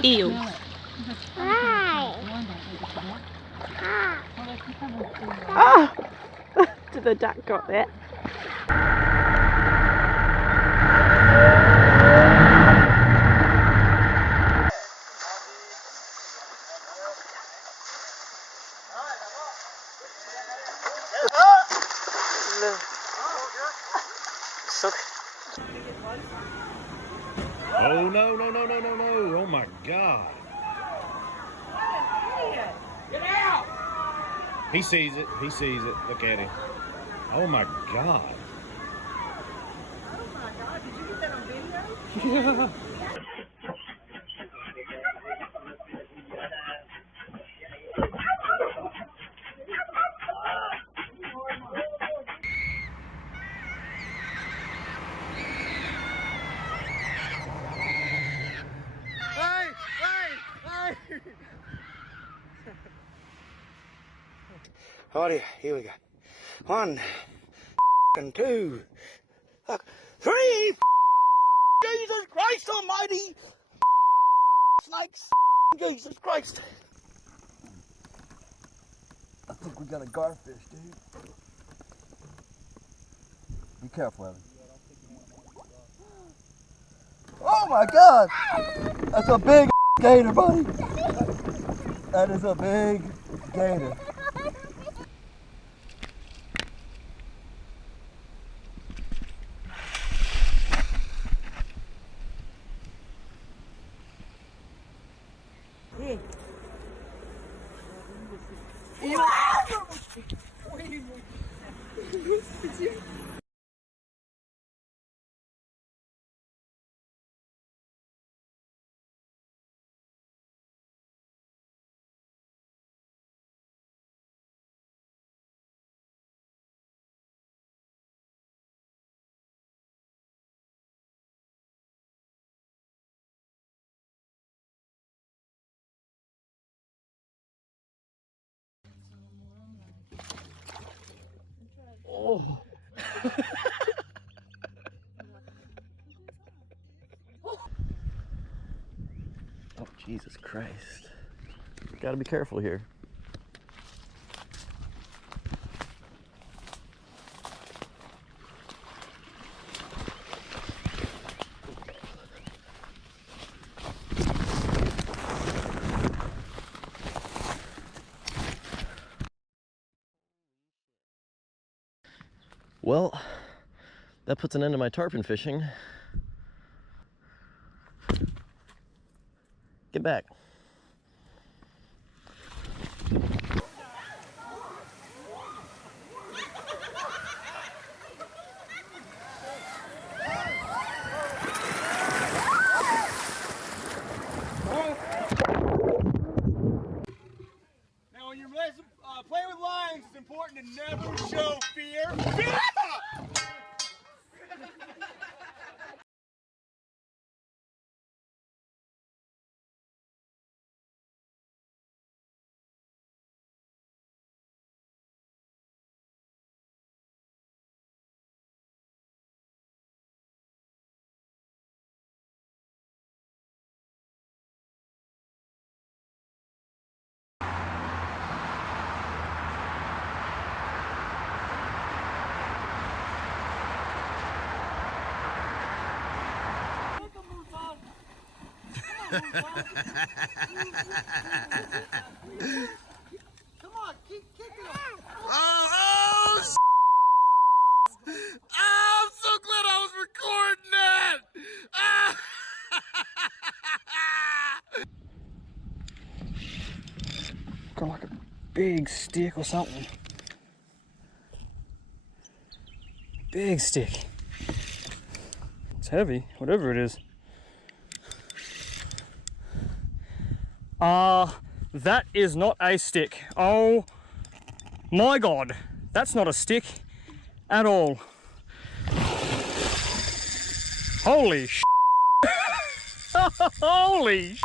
Ew. Ah! Did the duck got that? Oh no, no, no, no, no, no. Oh my God. Get out! He sees it. He sees it. Look at him. Oh my God. Oh my God, did you get that on video? Yeah. Alrighty, here we go. 1, and 2, 3. Jesus Christ Almighty! Snakes! Jesus Christ! I think we got a garfish, dude. Be careful, Evan. Oh my God! That's a big gator, buddy. That is a big gator. Oh. Oh, Jesus Christ. Gotta be careful here. Well, that puts an end to my tarpon fishing. Get back. Now, when you're playing with lines, it's important to never show fear. Come on, keep kicking him. Oh, I'm so glad I was recording that. Got like a big stick or something. Big stick. It's heavy, whatever it is. That is not a stick. Oh my God, that's not a stick at all. Holy sh**. Holy sh**.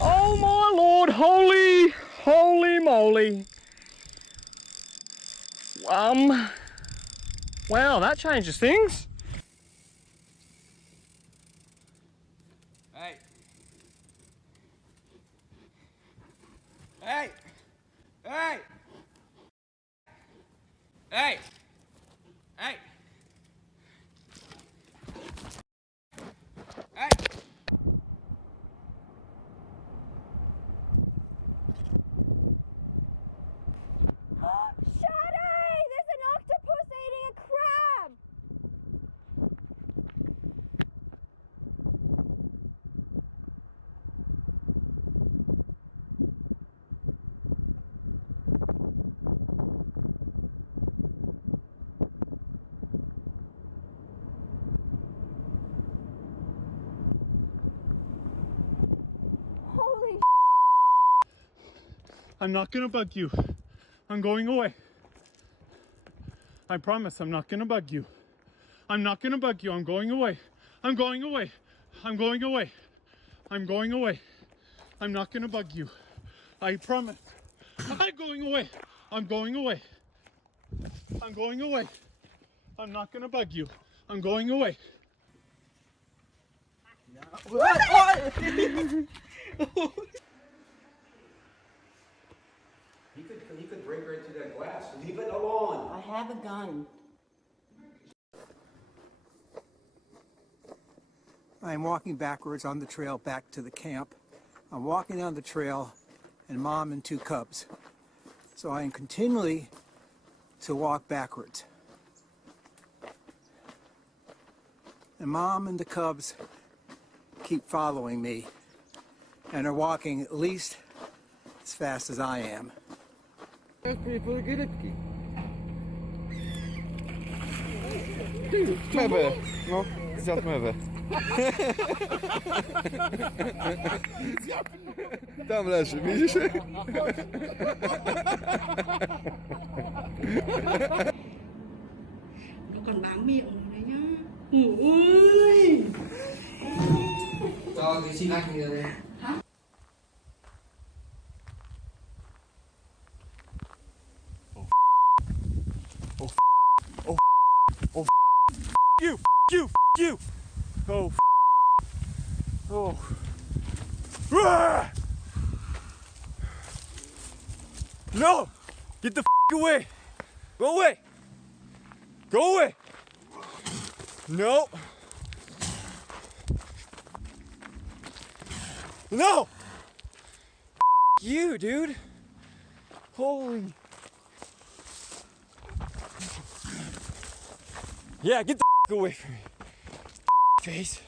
Oh my Lord, holy moly. Wow, that changes things. Hey, Hey! Hey! Hey! Hey! Hey! Shadi! There's an octopus eating a crab! Holy I'm not gonna bug you. I'm going away. I promise I'm not gonna bug you. I'm not gonna bug you. I'm going away. I'm going away. I'm going away. I'm going away. I'm not gonna bug you. I promise. I'm going away. I'm going away. I'm going away. I'm not gonna bug you. I'm going away. He could break right through that glass. Leave it alone. I have a gun. I'm walking backwards on the trail back to the camp. I'm walking down the trail and Mom and 2 cubs. So I am continually to walk backwards. And Mom and the cubs keep following me and are walking at least as fast as I am. Mewy, no, zjadł mewy. Tam leży, widzisz? แล้วก่อนล้างมีดออกมาเลยนะโอ้ย Cho thì xin anh You! Oh, oh. Ah! No! Get the away! Go away! Go away! No! No! You, dude! Holy... Yeah, get the away from me. Face.